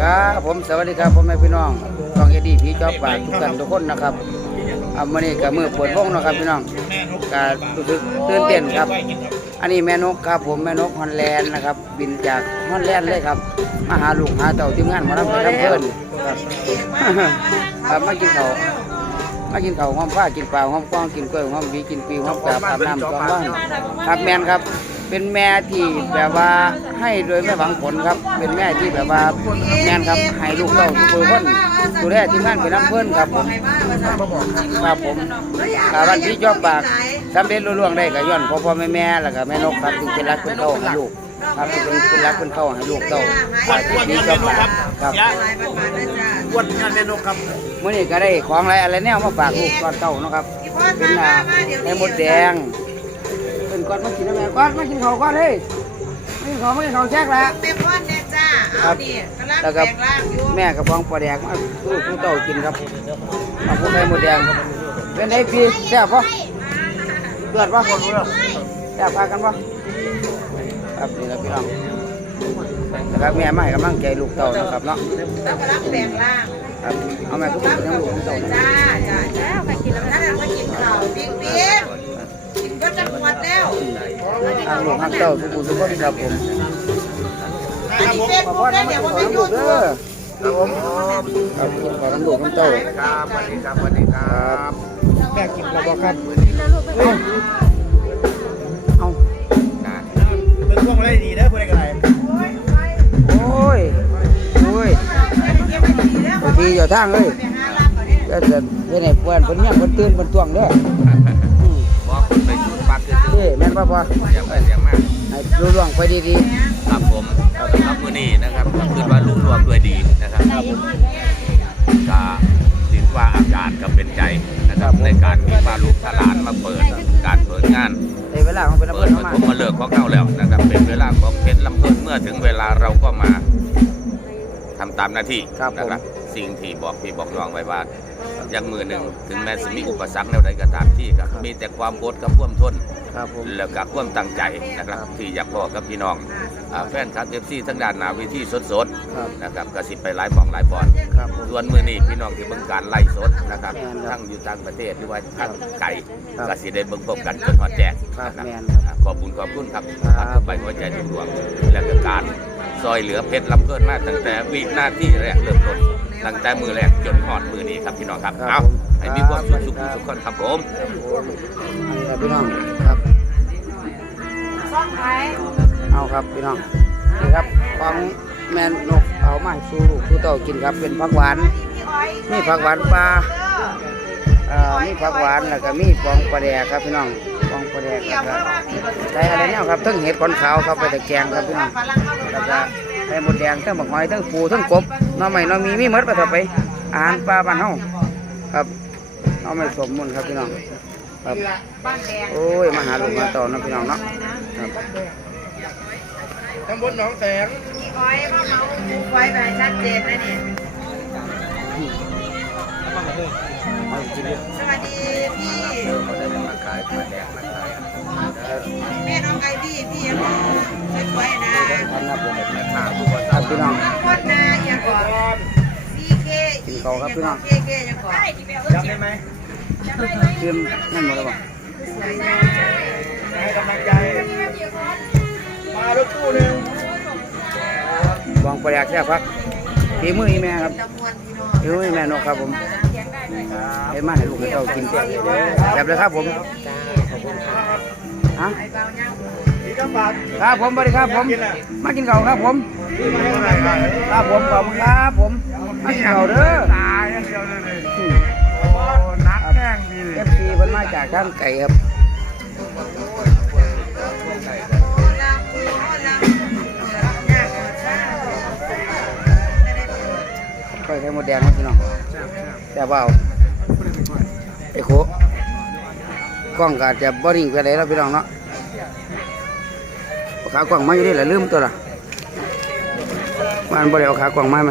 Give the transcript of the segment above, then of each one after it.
ครับผมสวัสดีครับพ่อแม่พี่น้องต้องเอดีพี่จอบปากทุกท่านทุกคนนะครับอามื้อนี้ก็มือปิดวงนะครับพี่น้องก็รู้สึกตื่นเต้นครับ อันนี้แม่นกครับผมแม่นกฮอนแลนด์นะครับ บินจากฮอนแลนด์เลยครับมาหาลูกหาเต่าทีมงานมาทำไปทำเพื่อนครับมากินข้ามากินข้าวหอมฟ้ากินเปล่าห้อมกล้องกินกล้วยหอมวีกินปีห้อมกาบอาบน้ำสองบ้านครับแมนครับ เป็นแม่ที่แบบว่าให้โดยไม่หวังผลครับ เป็นแม่ที่แบบว่าแมนครับให้ลูกเต้าทุกคนดูแลทีมงานเป็นน้ำเพื่อนครับผมครับผมกาวันที่ยอบปากสำเร็จรุ่ล่วงได้ก็ย้อนพ่อพ่อแม่แม่แล้วก็แม่นกครับถึงเป็นรักเป็นเข้าให้ลูกครับถึงเป็นเป็นรักเป็นเข้าให้ลูกเต้าที่ยอบปากครับอ้วนงานเมนูครับมื่อนี้ก็ได้ของอะไรอะไรแนวมาฝากลูกก้อนเต้าเนาะครับเป็นอ่าไอ้มดแดงเป็น ก้อนมากินแล้วแม่ก้อนมากินข้าวก้อนเฮ้ยมากินข้าวมากินข้าวแจ๊กละเต็มก้อนเนี่ยจ้าเอาดิกำลังแล้วแปก็ลงร่างอยู่แม่กับฟองปลาแดกมาสู้สู้เต้ากินครับมาพวกไอ้มดแดงเป็นไอ้พี่แซ่บปะเลือดปะแซ่บพากันปะครับนี่แหละพี่น้องนะครับแม่มาให้กำลังใจลูกเต้านะครับเนาะกำลังแปลงร่างครับเอาแม่ก็พูดถึงลูกเต้านะจ้าจ้าจ้าไปกินแล้วนั่นมากินข้าวปิ๊งปิ๊งกิน ก็จะหมดแล้วทางลูกทางเต้าทุกคนทุกคนครับผมอันนี้เป็นมาพพ่วอกได้น้ำเดี๋ยวขว่าอเป็นน้ำยูลูกทูเด้บอครับผมครับกินขอน้ำลูกน้ำเต้าครับสวัสดีครับสวัสดีครับแม่กินแล้วบ่ครับเอ้ยเอาเป็นพวกอะไรดีนะพวกอะไรกันไรโอ้ยโอ้ยบางทีอยู่ทางเลยก็จะเฮ็ดให้เพื่อนเพิ่นยังเพิ่นตื่นเพิ่นตวงเด้อ ปักคือเด้แม่นบ่พ่อเสียงไปเสียงมากให้รู้ล่วงไปดีครับผมครับมือนี้นะครับก็คือว่าลุรวมด้วยดีนะครับก็สินว่าอากาศก็เป็นใจนะครับในการที่พาลูกพาหลานมาเปิดการเปิดงานๆได้เวลาของเป็นเปิเพิ่ดนปเข้ามาฐมมาเลิกของเขาแล้วนะครับเป็นเวลาของเพชรลำเพิ่นเมื่อถึงเวลาเราก็มาทำตามหน้าที่นะครับสิ่งที่บอกพี่บอกน้องไว้ว่ายังมือหนึ่งถึงแม้จะมีอุปสรรคแนวใดก็ตามที่ครับมีแต่ความอดกับความทน ครับผม แล้วก็ความตั้งใจนะครับที่อยากบอกกับพี่น้องอ่าแฟนคลับเอฟซีทั้งด้านหนาเวิธีสดครับ ๆนะครับกระสิบไปหลายหมองหลายบอลครับผม ส่วนมือนี้พี่น้องที่เบิ่งการไล่สดนะครับแม่นครับทั้งอยู่ต่างประเทศหรือว่าทางไกลครับกระสิได้เบิ่งพบกันจนหอดแจกครับนะแม่นคครัรับบขอบคุณขอบคุณครับครับทำไปหัวใจทุกดวงและก็การซอยเหลือเพชรลำเพิ่นมาตั้งแต่วินาทีแรกเริ่มต้นตั้งแต่มือแรกจนหอดมือนี้ครับพี่น้องครับครับเอาผม ให้มีความสุขสุขทุกคนครับผม อันนี้ครับพี่น้องครับซ่องไว้ เอาครับพี่น้องนี่ครับของแม่นกเอามาให้สู่ลูกสู่เต้ากินครับเป็นผักหวานพี่อ้อยมีผักหวานปลาเอ่อมีผักหวานแล้วก็มีปองปลาแดกครับพี่น้องปองปลาแดกแล้วก็ใส่อะไรเนี่ยครับทั้งเห็ดขอนขาวครับไปแต่แกงครับพี่น้องแล้วก็ใส่หมดแดงทั้งบักหอยทั้งปูทั้งกบน้อใหม่น้อมีมีมดไปเถอะไปอาหารปลาบ้านเฮาครับน้อใหม่สมมุนครับพี่น้อง ครับ บ้านแดงโอ้ย มาหาลูกมาต่อนะพี่น้องเนาะ ครับ ตำบลหนองแสงพี่อ้อยมาเมาไว้ไปชัดเจนนะเนี่ยเอากินดิสวัสดีพี่มาขายมาแดกมาขายแม่น้องไอพี่พี่ยังสวยๆนะอันนั้นผมข้าวทุกคนครับพี่น้องโคตรนาอย่างก่อนซีเคกินข้าวครับพี่น้องเคเคยังก่อน จำได้ไหม กินนั่นหมดแล้วบ่สวยนะให้กำลังใจ มารถตู้หนึ่งบองปลาแดกแซ่บครับฝีมืออีแม่ครับจำนวนพี่น้องฝีมืออีแม่นกครับผมเห็นมาให้ลูกให้เต้ากินแบบเลยครับผมฮะไอ้เบาเน่านี่ก็ฝากครับผมสวัสดีครับผม มากินข้าวครับผมมาให้อะไรกันครับผมขอบคุณครับผมมากินข้าวเด้อตายอย่างเดีย เอฟซีเพิ่นมาจากทางไก่ครับคูโอ้ลาอยากกอดซ่าไม่ได้เปิดก้อยไข่มดแดงครับพี่น้องแซ่บเปล่าไอ้โคกล้องก็อาจจะบ่นิ่งไปไหนแล้วพี่น้องเนาะขากล้องมาอยู่นี่แหละลืมตัวละมันบ่ได้เอาขากล้องมาไหม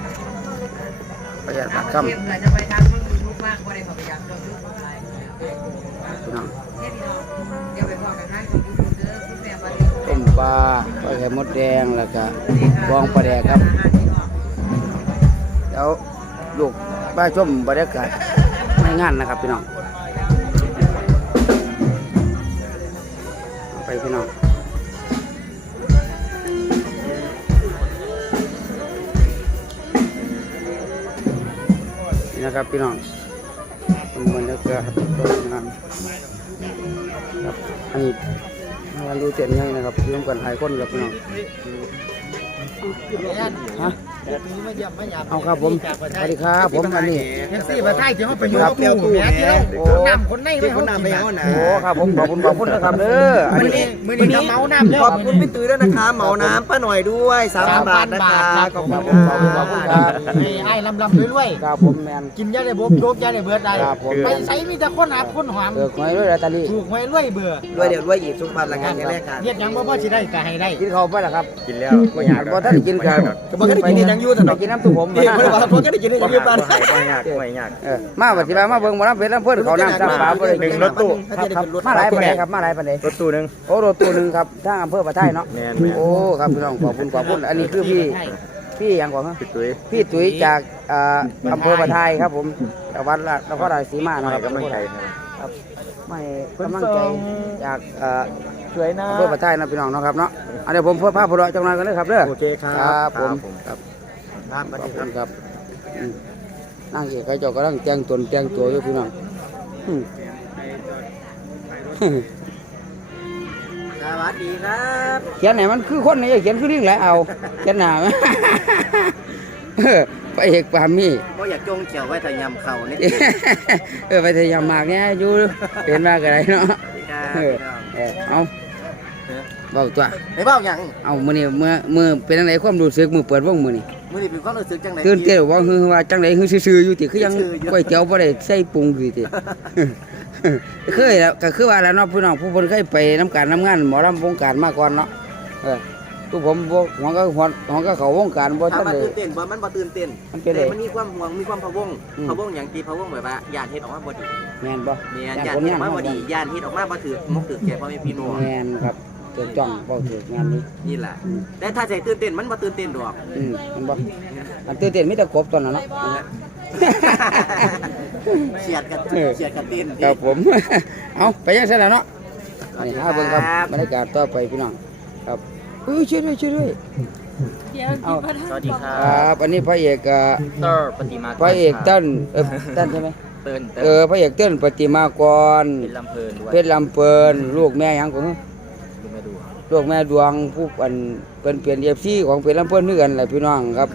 ประหยัดปากคเข้มเลยจะไปทางมันลูกมากก็ได้ขอไปอยากจบลูกของใครำพี่น้องเฮ้ยพี่น้องเดี๋ยวไปพอกันให้ของยูทูบเด้อพี่แม่มาเรียนต้มปลาปลาไข่มดแดงแล้วก็บองปลาแดกครับเดี๋ยวลูกบ้าชมบรรยากาศในงานนะครับพี่น้อง นะครับพี่น้องเป็นบรรยากาศงานครับอันนี้งานดูเต็มยังนะครับร่วมกันหลายคนครับพี่น้องฮะ เอาครับผมสวัสดีครับผมอันนี้แท็กซี่มาไทยที่เขาไปอยู่กับปู่แม่ที่เรานำคนในไม่เขานำไปเขาหนาโอ้ครับผมขอบคุณขอบคุณนะครับเด้ออันมือนี้นี้มือนี้เขาเมาน้ำแล้วขอบคุณพี่ตุ้ยด้วยนะคะเหมาน้ำป้าหน่อยด้วยสามพันบาทนะคะขอบคุณขอบคุณขอบคุณครับให้ไอ้ลำลำรวยครับผมแมนๆกินยาได้บบโยกยาได้เบิดได้ครับผมไปใช้มีแต่คนหักคนหอมเออหอยด้วยลอตเตอรี่ถูกหวยรวยเบื่อด้วยเดี๋ยวด้วยอีกสุขภาพร่างกายแข็งแรงกันเฮ็ดหยังบ่พอสิได้ก็ให้ได้กินข้าวไปแล้วครับกินแล้วไม่อยากบ่ท่านได้กินกันแต่บ่ก็ได้กินนี่ยังอยู่ถนนกินน้ำตุ้มผมนี่ไม่ได้บอกว่าก็ได้กินนี่ยังอยู่บ้านไม่ยากไม่ยากเออมาบัดสิบามาเบิ่งหมอลำเพชรลำเพิ่นเขาน้ำซ้ำปลาบ่ได้กินรถตู้ครับมาหลายปานใดครับมาหลายปานใดรถตู้หนึ่งโอ้รถตู้หนึ่งครับทางอำเภอปะไทยเนาะโอ้ครับพี่น้องขอบคุณขอบคุณอันนี้คือพี่พี่หยังก่อนครับพี่ตุ้ยพี่ตุ๋ยจากอ่าอำเภอปะไทยครับผมจังหวัดละนครราชสีมานะครับกำลังใจครับไม่กำลังใจจากอ่าสวยนะอำเภอปะไทยนะพี่น้องนะครับเนาะอันเดี๋ยวผมเพื่อภาพพลอยจังหวัดกันเลยครับเด้อโอเคครับ ครับผมครับ ครับขอบคุณครับอืมนั่งเอกเขาเจ้ากำลังแต่งตนแต่งตัวอยู่พี่น้องอืม สวัสดีครับเขียนไหนมันคือคนไหนเขียนคือลิงแหละเอาเขียนหนาไหมเออไปเอกปามี่ ก็อยากจงเกี่ยวไว้แต่ยำเข่านี่เออไปเทยามมากเนี่ยอยู่เห็นมากอะไรเนาะเออเออเอา เบาตัวไอ้เบ้าหยังเอามือนี่เมื่อเมื่อเป็นจังไดความรู้สึกมือเปิดวงมือนี่มื้อนี้เป็นความรู้สึกจังได๋ตื่นเต้นว่าคือว่าจังไดคือซื่อๆอยู่ติคือยังซื่อๆอยู่ก๋วยเตี๋ยวบ่ได้ใส่ปรุงอยู่ติเคยแล้วก็คือว่าแล้วเนาะพี่น้องผู้เพิ่นเคยไปนํการนํงานหมอลำวงการมาก่อนเนาะเออทุกผมบ่หัวก็หัวหัวก็เข้าวงการบ่ถามทันว่าเลยตื่นเต้นบ่มันบ่ตื่นเต้นมันเป็นไงแต่มันมีความห่วงมีความพะวงอืมพะวงหยังตีพะวงแบบว่าญาติเฮ็ดออกมาบ่ดีแม่นบ่เนี่ยอยากญาผติลเฮ็ดงาอนอกมาบ่เฮาดีญาติเฮ็ดออกมาบ่ถือมกถือแก่พ่อแม่พี่น้องแม่นครับ ถูกจ้องเว้าถูกงานนี้นี่แหละแต่ถ้าใจตื่นเต้นมันบ่ตื่นเต้นดอกอืมมันบ่อันตื่นเต้นมีแต่กบตอนนั้นเนาะเฉียดกันเออเฉียดกันตีนครับผม เอาไปยังเสร็จแล้วเนาะอันนี้หาเบิ่งครับบรรยากาศต่อไปพี่น้องครับเอ้ยช่วยด้วยช่วยด้วยเอาสวัสดีครัครับอันนี้พระเอกอะเตอร์ปฏิมาพระเอกเต้นเออเต้นใช่ไหมเติ้นเออพระเอกเต้นปฏิมากรเป็นลำเพลินด้วยเพชรลำเปิน ลูกแม่หยังของดูไม่ดู ลูกแม่ดวงผู้อันเป็นเปลี่ยนเอฟซีของเพชรลำเปินคือกันแหละพี่น้องครับ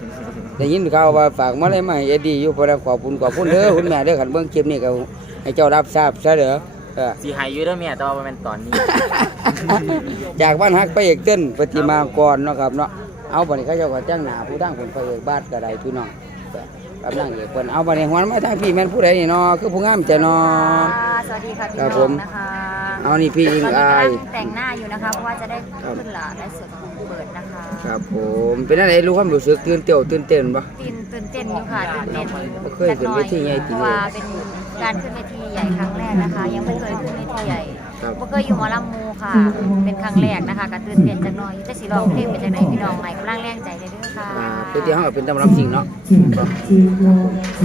ได้ยินข่าวว่าฝากมาเลยมาให้เอ็ดดี้อยู่เพราะนั้นขอบคุณขอบคุณเด้อคุณแม่เด้อขันเบิ่งคลิปนี้ก็ให้เจ้ารับทราบซะเด้อเออสีหายอยู่เด้อแม่แต่ว่ามันตอนนี้ จากบ้านฮักไปเอกเต้นปฏิมากรเนาะครับเนาะเอาบัดนี้เขาเจ้าก็จ้างหน้าผู้ตั้งผลพระเอกบ้านกระไดพี่น้อง กำลังเอกเพิ่นเอาบัดนี้หวนมาทางพี่แม่นผู้ใดนี่เนาะคือผู้งามใจเนาะสวัสดีค่ะพี่ครับน้ผอม งนะคะเอานี่พี่อิงตอนนี้อายกำลังแต่งหน้าอยู่นะคะ เพราะว่าจะได้ขึ้นหลาได้สดเปิดนะคะครับผมเป็นอะไรรู้ความรู้สึกตื่นเต้นตื่นเต้นบ่ ตื่นตื่นเต้นอยู่ค่ะตื่นเต้นบ่เคยขึ้นเวทีใหญ่เพติราะว่าเป็นการขึ้นเวทีใหญ่ครั้งแรกนะคะ ยังไม่เคยขึ้นเวทีใหญ่ ครับ บ่เคยอยู่หมอลำมูค่ะ เป็นครั้งแรกนะคะก็ตื่นเต้นจักหน่อยแต่สิร้องเพลงเป็นจังไดพี่น้องใหม่กำลังแรงใจเลยเด้อค่ะอ่าตัวที่เฮาก็เป็นตำรับจริงเนาะ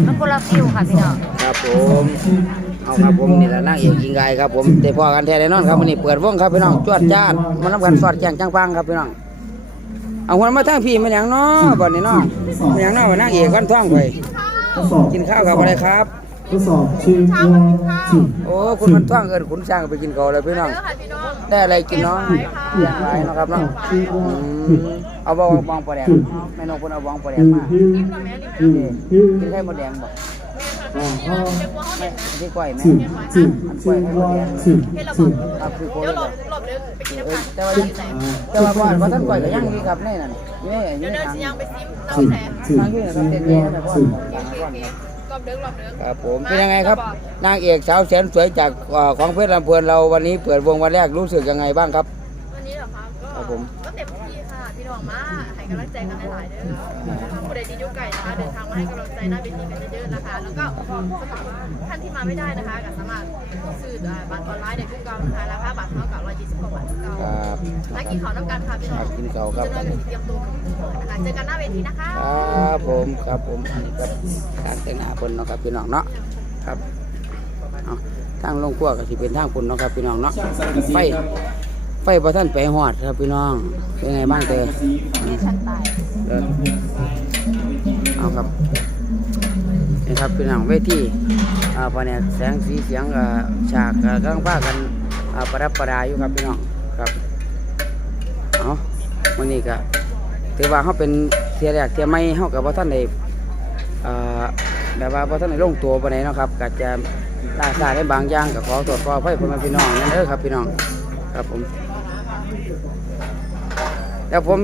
มันคนละฟิลค่ะพี่น้องครับผมเอาครับผมนี่แหละนางเอกยิงไกครับผมได้พอกันแท้แน่นอนครับวันนี้เปิดวงครับพี่น้องจวดจ้าดมานำกันสอดแจ้งจังปังครับพี่น้องเอาหัวมาทางพี่มันหยังเนาะบัดนี้เนาะมันหยังเนาะว่านางเอกวันท่องไปทดสอบกินข้าวกับอะไรครับ ทดสอบชื่อว่าชื่อโอ้คุณมันท่องเอินขุนช้างไปกินข้าวเลยพี่น้อง ได้อะไรกินเนาะอย่างไรเนาะครับเนาะชื่ออืว่ามเอาบองบองปลาแดงแม่นกคนเอาบองปลาแดงชื่อมาชื่อชื่อชื่อกินไข่มดแดงบ่อ่าพ่อไม่ที่ก้อยแม่ชื่อชื่อชื่อว่าชื่อชื่อครับคือโคตรเลยเออแต่ว่าแต่ว่าบ้านว่าท่านก้อยก็ยังมีครับในนั่นนี่นี่ทางชื่อชื่อทางอยู่นะครับชื่เต้อน ๆนะพ่อชื่อครับผมเป็นยังไงครับ นางเอกสาวแสนสวยจากเอ่อของเพชรลำเพลินเราวันนี้เปิดวงวันแรกรู้สึกยังไงบ้างครับ วันนี้เหรอคะก็ครับผผม ก็เต็มที่ค่ะ พี่น้องมาให้กำลังใจกันหลายๆเด้อผู้ใดที่อยู่ไกลนะคะเดินทางมาให้กำลังใจหน้าเวทีกันเยอะๆนะคะ แล้วก็ท่านที่มาไม่ได้นะคะก็สามารถ ซื้ออ่าบัตรออนไลน์ได้ทุกเก่านะคะราคาบัตรเท่ากับ120กว่าบาททุกเก่าครับนักกินข้าวน้ำกันค่ะพี่น้องกินข้าวครับ จะนอนกันเตรียมตัวนะคะเจอกันหน้าเวทีนะคะ ครับผมครับผมอันนี้ครับการแต่งหน้าคนเนาะครับพี่น้องเนาะครับเอาทางลงครัวก็สิเป็นทางคุณเนาะครับพี่น้องเนาะไฟไฟพระท่านไปหอดครับพี่น้องเป็นไงบ้างเตอที่ฉันตายเดินเอาครับ ครับพี่น้องเวทีอ่าพอเนี่ยแสงสีเสียงอ่าฉากอ่ากำลังพากันอ่าประดับประดาอยู่ครับพี่น้องครับเอาวันนี้ก็ถือว่าเขาเป็นเทียแรกเทียไม่เขากับว่าท่านในอ่าแบบว่าว่าท่านในลงตัวปานไหนเนาะครับก็จะล่าซาได้บางอย่างก็ขอตรวจขอไฟพ่อแม่พี่น้องนั่นเด้อครับพี่น้องครับผมแล้วผม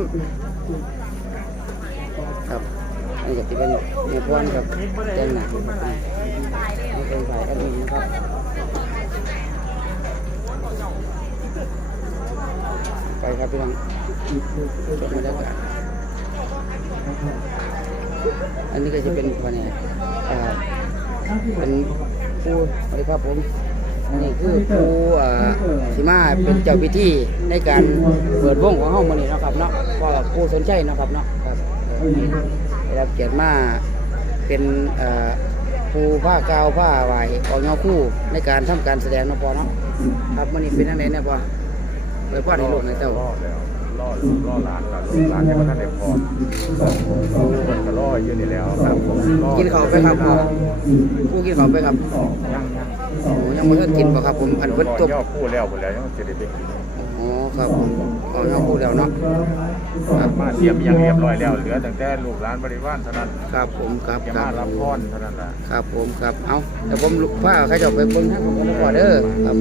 นี่ก็จะเป็นเนื้อพวนกับแตงหนักนี่เป็นสายอันนี้นะครับไปครับพี่น้องชมบรรยากาศอันนี้ก็จะเป็นคนนี่ยอ่าเป็นผู้สวัสดีครับผมนนี้คือผู้อ่าสิมาเป็นเจ้าพิธีในการเปิดวงของห้องมันนี่นะครับเนาะก็ผู้สนใจนะครับเนาะครับ รับเกียรติมาเป็นผู้ผ้ากาวผ้าไหวออกเงาคู่ในการทำการแสดงเนาะพอเนาะครับมันนี่เป็นยังไงเนี่ยพอไปพ่อในหลูกในเจ้าล่อแล้วล่อล่อหลานล่ะหลานยังไม่ทันได้พร้อมันก็ล่ออยู่นี่แล้วครับกินเขาไปครับพ่อผู้กินเขาไปครับยังยังโอ้ยังไม่ทันกินบ่ะครับผมอันเพิ่นตบอย่อคู่แล้วหมดแล้วยังจะได้ไปกิน ครับผมเอาเงาคู่แล้วเนาะครับมาเตรียมอยังเรียบร้อยแล้ว เหลือแต่แต่ลูกหลานบริวารเท่านั้นครับผมครับจะครัมาบรับพรเท่านั้นแหละครับผมครับเอาเดี๋ยวผมลุกผ้าใครจะไปเบิ่งให้ผมก็พอเด้อครับ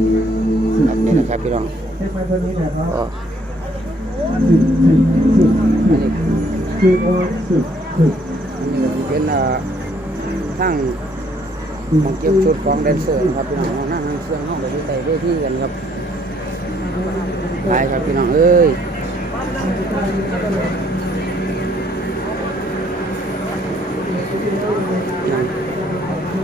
ครับนี่นะครับพี่น้องให้มาตัวนี้หน่อยครับก็สิบสิบสิบอันนี้คือว่าสิบสิบอันนี้ก็สิเป็นอ่าทั้งของเก็บชุดของแดนเซอร์นะครับพี่น้องนั่งเครื่องห้องไปที่ไต่เวทีกันครับ ไปครับพี่น้องเอ้ย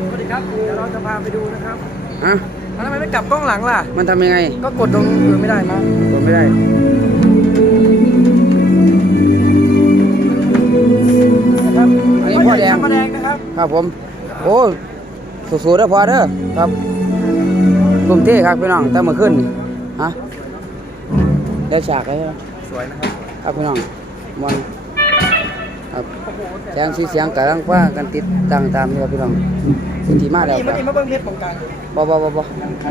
สวัสดีครับเดี๋ยวเราจะพาไปดูนะครับฮะทำไมไม่กลับกล้องหลังล่ะ มันทำยังไง ก็กดตรงเออไม่ได้มั้งกดไม่ได้นะครับอันนี้พ่อแดงพ่อแดงนะครับ ครับผม โอ้สู้ๆนะพ่อเด้อครับตุ้มเท่ครับพี่น้องแต่เมื่อคืนนี่ฮะ ได้ฉากแล้วใช่ไหมสวยนะครับครับพี่น้องมอนครับแสงสีเสียงกำลังฟ้ากันติดตั้งตามนี่ครับพี่น้องสิทีมาแล้วนี่คเมื่อรับกี้มาเบิ้งเพชรตรงกลางบ่บ่บ่บ่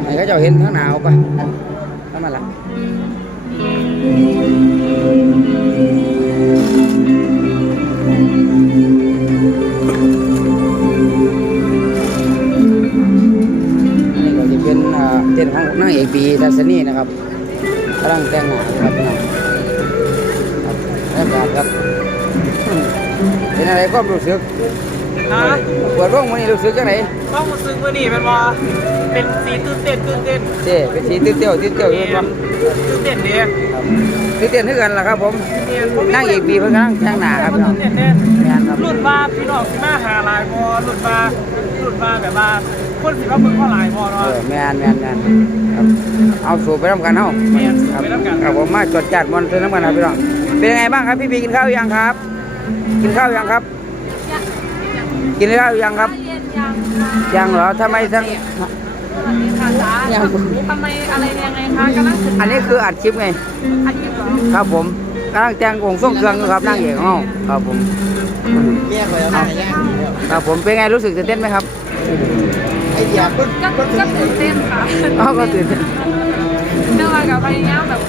ให้เขาเจ้าเห็นข้างหน้าเอาไปเข้ามาละอันนี้ก็จะเป็นอ่าเต้นของนางเอกบีทัศนีนะครับ กำลังแต่งหน้าอยู่ครับพี่น้องครับแล้วก็ครับอืมเป็นอะไรความรู้สึกฮะปวดร่วงมันนี่รู้สึกจังไหนต้องมาซึ้งมื่อนี่เป็นว่าเป็นสีตื่นเต้นตื่นเต้นเจ้เป็นสีตื้อเตี้ยวตื้อเตี้ยวอยู่ครับตื่นเต้นดีครับตื้อเตี้ยวคือกันล่ะครับ ผมนั่งเอกบีเพิ่งนั่งแต่งหน้าครับพี่น้องตื่นเต้นแน่แม่นครับรุ่นว่าพี่น้องสิมาหาหลายบอรุ่นว่ารุ่นว่าแบบว่า คนสิว่าเบิ่งก็หลายบอเอเนาะอแม่นแม่นแม่นครับเอาสูบไปน้ำกันเฮาแม่นสูบครับไปนำกัน ครับผมมาจดจัดมันเป็นน้ำกันครับพี่น้องเป็นยังไงบ้างครับพี่บีกินข้าวยังครับกินข้าวยังครับ กินข้าวยังครับ ยังเหรอทำไมทั้ง สวัสดีค่ะจ้ายัง ทำไมอะไรยังไงคะกำลังศึกอันนี้คืออัดคลิปไง อันนี้เหรอครับผมกำลังแต่งองค์ทรงเครื่องอยู่ครับนั่งเอกของเฮาครับผม แยกเลยนะแยกครับผมเป็นไงรู้สึกตื่นเต้นไหมครับ ไอเดียปุ๊บก็ก็ตื่นเต้นค่ะเอาก็ตื่นเต้นเนื่องมากับพยายามแบบ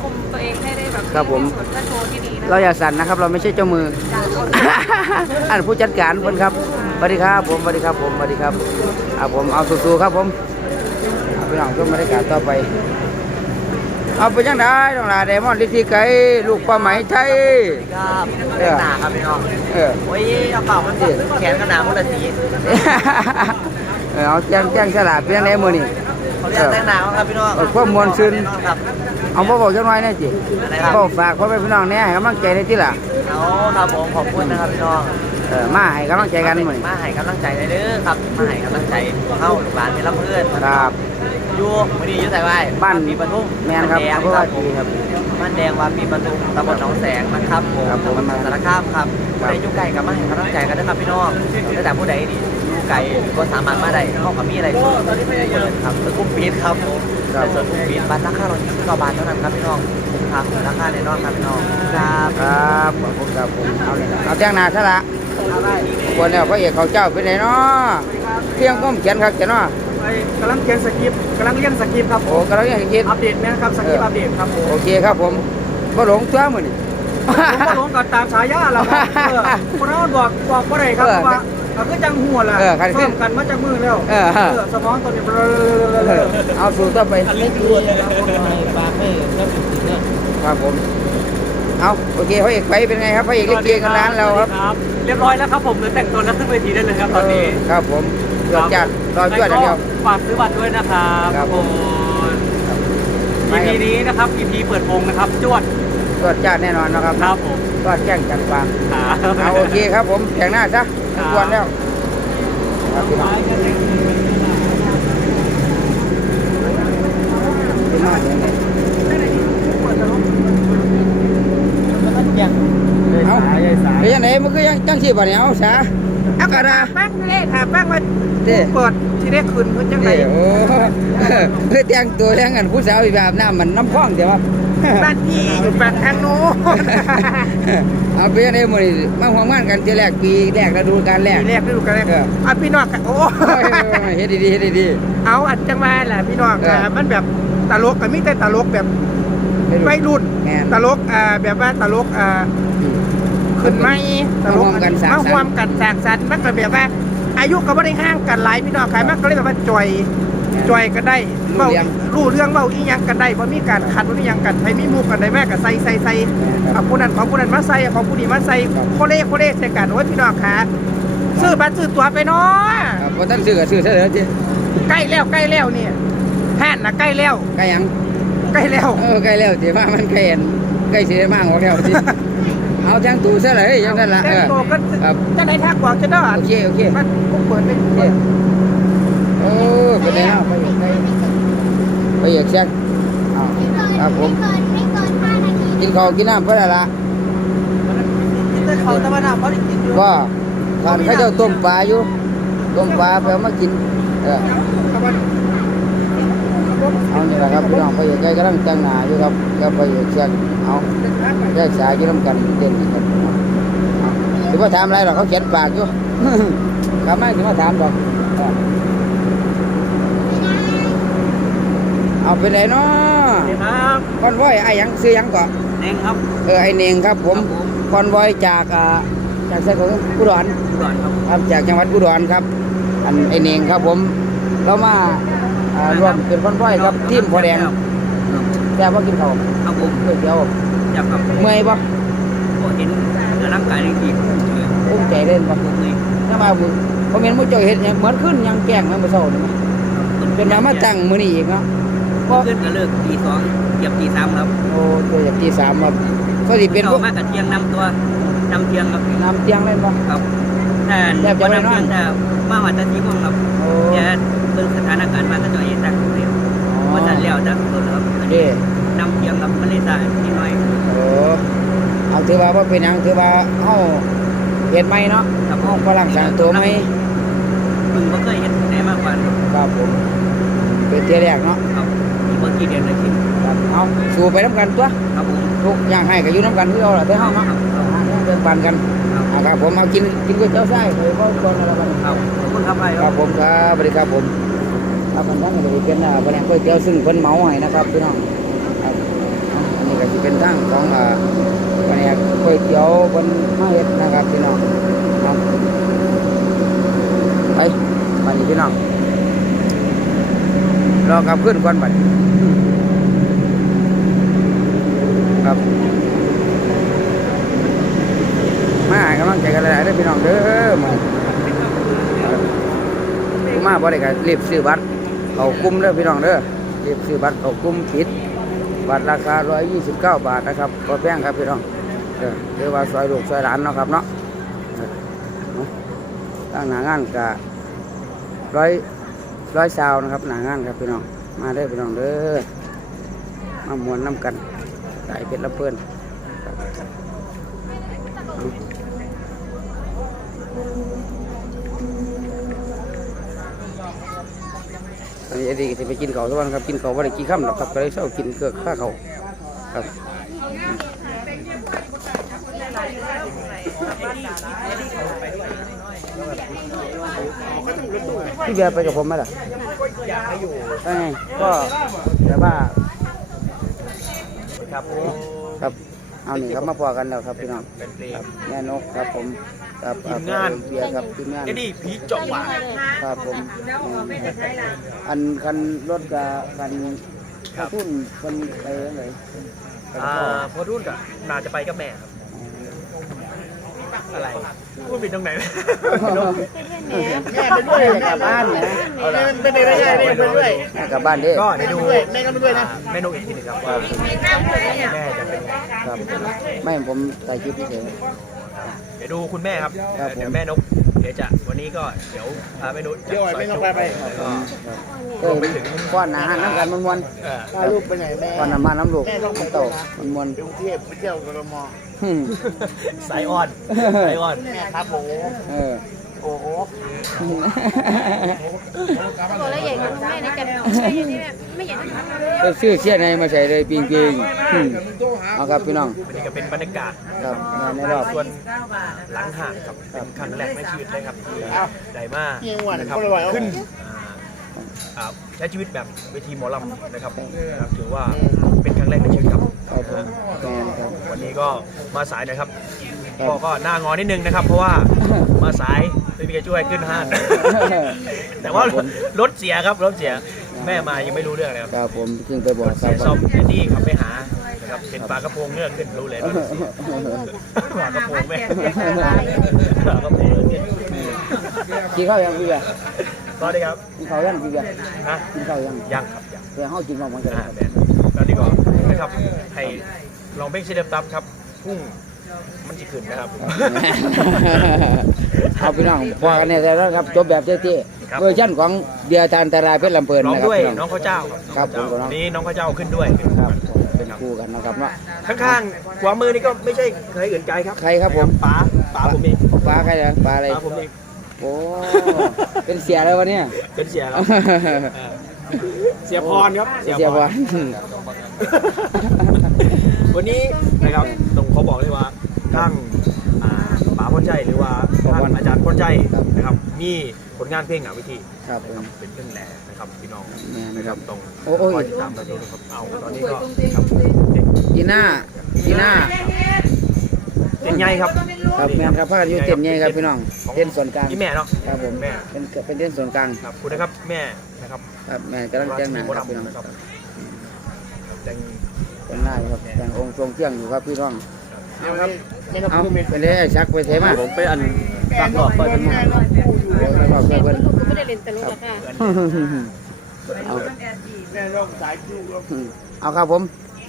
คุมตัวเองให้ได้แบบครับผมผลกระโชว์ที่ดีนะเราอย่าสั่นนะครับ เราไม่ใช่เจ้ามือ อันผู้จัดการเพิ่นครับสวัสดีครับผมสวัสดีครับผมสวัสดีครับอ่าผมเอาสู้ๆครับผมเอาไปลองชมบรรยากาศต่อไป เอาไปยังได้ต้องลาเดมอนลิธิไกลูกปลาไหมไทยครับแต่งหนาครับพี่น้องเออโอ้ยกระเป๋ามันติดแขนกันหนาคนละสี เออเอาแจ้งแจ้งฉลาดเพียงไหนมือนี่เขาเรียกแต่งหนาวครับพี่น้องเออความมวลซื่นแน่นอนครับเอาบ่บอกจังน้อยแน่จิอะไรครับก็ฝากพ่อแม่พี่น้องแหน่ให้กำลังใจในที่ล่ะเอาครับผมขอบคุณนะครับพี่น้องเออมาให้กำลังใจกันมื้อนี้มาให้กำลังใจได้เด้อครับมาให้กำลังใจเข้าลูกหลานเป็นรับเพื่อนครับอยู่วันนี้อยู่แต่ว่าบ้านปีปทุมแม่นครับบ้านแดงอำเภอครัวาบผปีมครับบ้านแดงวาปีปทุมตำบลหนองแสงนะครับผมครับผมจังหวัดมหาสารคามครับครับผู้ใดอยู่ไกลกับมาให้กำลังใจกันนะครับพี่น้องแต่ผู้ใดนี่อยู่ ไกลก็สามารถมาได้เข้ากับมีอะไรช่วยเปิดครับเป็นกุ้งปีดครับผมครับเป็นส่วนกุ้งปีดบัตรราคาเราที่9บาทเท่านั้นครับพี่น้องครับราคาแน่นอนครับพี่น้องครับครับขอบคุณครับผมเอาเลยเอาแจ้งหน้าซะละควรแล้วพระเอกเขาเจ้าเป็นไงเนาะเที่ยงก้มเขียนครับเขียนเนาะไปกำลังเขียนสคริปต์กำลังเรียนสคริปต์ครับผโอ้มกำลังยังคิดอัปเดตนะครับสคริปต์อัปเดตครับผมโอเคครับผมบ่หลงตัวมื้อนี้ผมก็ลงกับตามฉายาแล้วครับเออคนเราบอกบอกว่าไรครับเออว่า เราก็จังหัวแหละเออคันขึ้เพิ่นมกันมาจากมือแล้วเออฮะสมองตอนนี้เบลอเออเอาสู่ต่อไปครับผม เอาโอเคพระเอกไปเป็นไงครับพระเอกเล่นเกมกันร้านเราครับเรียบร้อยแล้วครับผมเหลือแต่งตัวแล้วขึ้นเวทีได้เลยครับตอนนี้ครับผมจวดจัดรอจวดอย่างเดียว ฝากซื้อบัตรด้วยนะครับครับผมผม EP นี้นะครับ EP เปิดวงนะครับ จวดจวดจัดแน่นอนนะครับครับผมจวดแจ้งจังกวางครับ เอาโอเคครับผมแต่งหน้าซะ ครับควรแล้วครับพี่น้องพี่น้องเอาเป็นยังไงมันคือยังจังสิบ่เนี่ยเอาซะอักกระดาแป้งเลยค่ะแป้งมาเด้เปิดที่ได้คืนเพิ่นจังไดเด้โอ้เฮ้ยแต่งตัวแต่งกันผู้สาวอีแบบน้ำมันน้ำคล้องเดี๋ยวว่า บ้านพี่อยู่แปดทางโน้นเอาไปยังไงมื้อนี้มาห่วงงานกันทีแรกปีแรกฤดูกาลแรกปีแรกฤดูกาลแรกเอออะพี่น้องค่ะโอ้โอ้ยเฮ็ดดีๆเฮ็ดดีเอาอัดจังมาแหละพี่น้องเออค่ะมันแบบตลกก็มีแต่ตลกแบบๆวัยรุ่นแม่นตลกอ่าแบบว่าตลกอ่าขึ้นไม่ตลกมาร่วมกันสร้างสรรค์มาร่วมกันสร้างสรรค์มันก็แบบว่าอายุก็ไม่ได้ห่างกันหลายพี่น้องค่ะมันก็เลยแบบว่าจอย จอยกันได้รู้เว้าเรื่องรู้เรื่องเว้าอีหยังกันได้บ่มีการขัดบ่มีหยังกันใครมีหมู่กันได้แม่ก็ใส่ใส่ใส่เอาผู้นั้นของผู้นั้นมาใส่เอาของผู้นี้มาใส่โคเล่โคเล่ใส่กันโอ้ยพี่น้องค่ะซื้อบัตรซื้อตั๋วไปเนาะครับบ่ทันซื้อก็ซื้อซะเด้อจิใกล้แล้วใกล้แล้วเนี่ยห้านนะใกล้แล้วใกล้หยังใกล้แล้วเออใกล้แล้วสิว่ามันใกล้อันใกล้สิได้มาออกแล้วสิเอาจังตู้ซะเลยจังนั้นล่ะแต่เองอโตก็ครับจะได้ทักบอกจะได้โอเคโอเคมันก็เปิดไปโอเคโอ้เป็นไงเนาะไปอีกไปไปอีกเสียงอ้าวครับผมกินข้าวกินน้ำเพิ่นแล้วล่ะแต่เขาตะวันออกเขาได้กินอยู่ว่าทานข้าวเจ้าต้มปลาอยู่ต้มปลาไปเอามากินเออเอานี่แหละครับพี่น้องไปอีกใกล้กำลังแต่งหน้าอยู่ครับก็ไปอีกเสียงเอาแยกสายอยู่น้ำกันเด่นกันเอาถือว่าถามอะไรหรอกเขาเขียนปากอยู่ครับไม่ถือว่าถามหรอก เออเอาไปไหนเนาะครับคอนวอยไอ้หยังซื้อหยังก่อนเองครับ เออไอ้เนงครับผมคอนวอยจากอ่าจากไสของอุดรก่อนครับครับจากจังหวัดอุดรครับ อันไอ้เนงครับผมเรามาอ่ารวมเป็นคอนวอยครับทีมพอแดงแต่ว่ากินข้าวครับผมก๋วยเตี๋ยวอยากกับเมื่อยปะพวกเห็นร่างกายในทีมอุ้มใจเล่นปะผมเลยถ้ามาบุคอมเมนต์มุ้เจ้าเห็นหยังเหมือนขึ้นยังแกล้งนะเมื่อเช้านี่มั้ยเป็นมามาตั้งมื้อนี้อีกเนาะ เพราะขึ้นก็เลิกตีสองเหยียบตีสามครับโอ้ตัวจากที่สามครับก็สิเป็นพวกมากกับเทียงนำตัวนำเทียงครับน้ำเตียงเล่นปะครับแต่แทบจะไม่นำนอนเทียงแต่มาหัวตะทีพวกครับโอ้แกเบิ่งสถานการณ์มาก็จะเห็นตั้งเร็วว่าจะเลี้ยวตั้งตัวครับอันเด้นี้นำเทียงครับมันเลยสายนิดหน่อยโอ้เอาถือว่าบ่เป็นหยังถือว่าเฮาเฮ็ดใหม่เนาะครับเฮาฝรั่งสร้างตัวใหม่เพิ่งบ่เคยเห็นไหนมากกว่าครับครับผมเป็นเที่ยแรกเนาะ ครับ อีกบางทีเดียวนะคิดครับเอาสู้ไปน้ำกันตัวครับผมทุกอย่างให้ก็อยู่น้ำกันคือเอาล่ะแต่เฮาเนาะครับครับหาเรื่องปันกันครับอ่าครับผมเอากินกินก๋วยเตี๋ยวไส้ไปบ่ก่อนแล้วกันครับขอบคุณครับไอ้คครัรับบผมครับสวัสดีครับผมครับมันทั้งนี้เป็นอ่าแผนกก๋วยเตี๋ยวซึ่งเพิ่นเหมาให้นะครับพี่น้องครับอันนี้ก็สิเป็นทางของอ่าแผนกก๋วยเตี๋ยวเพิ่นมาเฮ็ดนะครับพี่น้องครับไปบัดนี้พี่น้องรอกลับขึ้นก่อนบัดนี้ ครับ มากำลังใจกันหลายๆเด้พี่น้องเด้อมาผู้มาบ่ได้ก็รีบซื้อบัตรเขากุ้มเด้อพี่น้องเด้อรีบซื้อบัตรเขากุ้มปิด บัตรราคา 129 บาทนะครับก็แพงครับพี่น้องเออเรียกว่าซอยลูกซอยหลานเนาะครับเนาะเออเอาตั้งหนางานกะร้อยร้อยซาวนะครับหนางานครับพี่น้องมาเด้พี่น้องเด้อมามวนน้ำกัน สายเพชรละเพื่อนอันนี้อดีตจะไปกินเขาทุกวันครับ กินเขาวันได้กี่ค่ำหรอกครับก็เลยเช้ากินเกือกข้าเขาครับพี่เบียร์ไปกับผมไหมล่ะก็แต่ว่า ครับครับเอานี่ครับมาพอกันแล้วครับพี่น้องเป็นเพลงครับแม่นกครับผมครับทีมงาน เบียร์ครับทีมงาน เอ็ดดี้ผีเจาะหวานครับผม อันคันรถกับคันกระทุ่นคนไปไหนไปอ่าพ่อพอรุ่นกับน่าจะไปกับแม่ครับ อะไรพูดผิดตรงไหนแม่ไปด้วยกลับบ้านนะไม่ได้ไม่ได้ไม่ได้ไปด้วยแม่กลับบ้านเด้ก็เดี๋ยวดูแม่ก็ไปด้วยนะแม่นกอีกทีหนึงครับครัว่าบแม่จะเป็นไงครับไม่ผมใส่ชุดเฉยเดี๋ยวดูคุณแม่ครับครับผมเดี๋ยวแม่นกเดี๋ยวจะวันนี้ก็เดี๋ยวพาแม่นกเดี๋ยวแม่นกไปไปแล้วก็เออก้อนอาหารน้ำกันมันมวนเออพาลูกไปไหนแม่ก้อนน้ำมันน้ำลูกมันโตมันมวนกรุงเทพไปเที่ยวกรมหึ่ม สายอ่อน สายอ่อนแม่ครับโอ้เออโอ้โหตัวละเอียดของแม่ในกันไม่เห็นนี่แบบไม่เห็นเออซื้อเสี้ยในมาใส่เลยปิงปิงหึ่มเอาครับพี่น้องวันนี้ก็เป็นบรรยากาศครับงานในรอบส่วนหลังห่างครับเป็นครั้งแรกในชีวิตเลยครับที่ได้มาเยี่ยงหวานนะครับคนละร้อยเอาขึ้น อ่าใช้ชีวิตแบบเวทีหมอลำนะครับนะครับถือว่าเป็นครั้งแรกในชีวิตครับครับผมแมนครับ วันนี้ก็มาสายหนะครับครับพ่อก็หน้างอนิดนึงนะครับ เพราะว่ามาสายไม่มีใครช่วยขึ้นห้าง แต่ว่ารถเสียครับรถเสียแม่มายังไม่รู้เรื่องเลยครับครับผมเพิ่งไปบอกคเสีรับยซ่อมแอนดี้ขับไปหานะครับเป็นปลากระโปรงเงือกขึ้นรู้เลยว่าเสียปลากระโปรงแม่ปลากระโปรงเงือกขึ้นกินข้าวยังพี่เบีย ร์ก็ได้ครับกินข้าวยังพี่เบียร์นะกินข้าวยังยังครับยังเพื่อเฮากินข้าวเหมือนกันอ่าครับแมนแล้วนี่ก็นะครับให้ลองเบ้งเชเดมตับครับพุ่งมันจะขึ้นนะครับเอาพี่น้องพอกันเนี่ยแล้วครับจบแบบเท่ครับๆเวอร์ชันของเดียทานตรายเพชรลำเพลินน้องนะครับด้วยพี่น้องน้องข้าวเจ้าครับน้องข้าวผมเจ้าวันนี้น้องข้าวเจ้าขึ้นด้วยครับเป็นคู่กันนะครับเนาะข้างๆขวามือนี่ก็ไม่ใช่ใครอื่นไกลครับใครครับผมป๋าป๋าผมเองปลาใครนะปลาอะไรป๋าผมเอง โอ้ เป็นเสียแล้ววันนี้เป็นเสียครับเออเสียพรครับเสียบอลวันนี้นะครับต้องขอบอกเลยว่าทั้งอ่าป๋าพรใจหรือว่าท่านอาจารย์พรใจนะครับมีผลงานเพลงหนาวิธีครับผม เป็นเรื่องแหล่นะครับพี่น้องแม่นนะคครัรับบต้องโอ้โอ้ย คอยติดตามกันดูนะครับเอาตอนนี้ก็ครับ จีน่าจีน่า เต้นใหญ่ครับครับแม่นครับพากันอยู่เต้นใหญ่ครับพี่น้องเต้นส่วนกลางพี่แม่เนาะครับผมแม่เป็นเป็นเต้นส่วนกลางครับคุณนะครับแม่นะครับครับแม่กำลังแจ้งหนาครับพี่น้องนะครับแต่งเป็นไล่ครับแต่งองค์ทรงเที่ยงอยู่ครับพี่น้องเอาครับแม่นกเอาคู่เมไปเลยไอ้ชักไปเทมาผมไปอันตักหลอกไปเป็นหมอไปบอกเพื่อนเพื่อนไม่ได้เล่นตลกหรอกค่ะเอาแม่นกสายคู่ครับเอาครับผม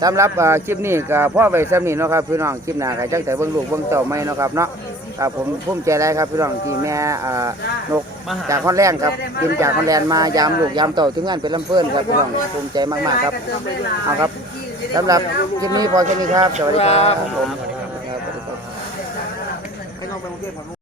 สำหรับอ่าคลิปนี้ก็พ่อไปสำนีเนาะครับพี่น้องคลิปหน้าก็จังแต่เบิ่งลูกเบิ่งเต่าไม่เนาะครับเนาะครับผมภูมิใจได้ครับพี่น้องที่แม่อ่านกจากคอนแรงครับบินจากคอนแลนมายามลูกยามเต่าถึงงานเป็นลำเพื่อนครับพี่น้องภูมิใจมากๆครับเอาครับสำหรับคลิปนี้พอแค่นี้ครับสวัสดีครับผม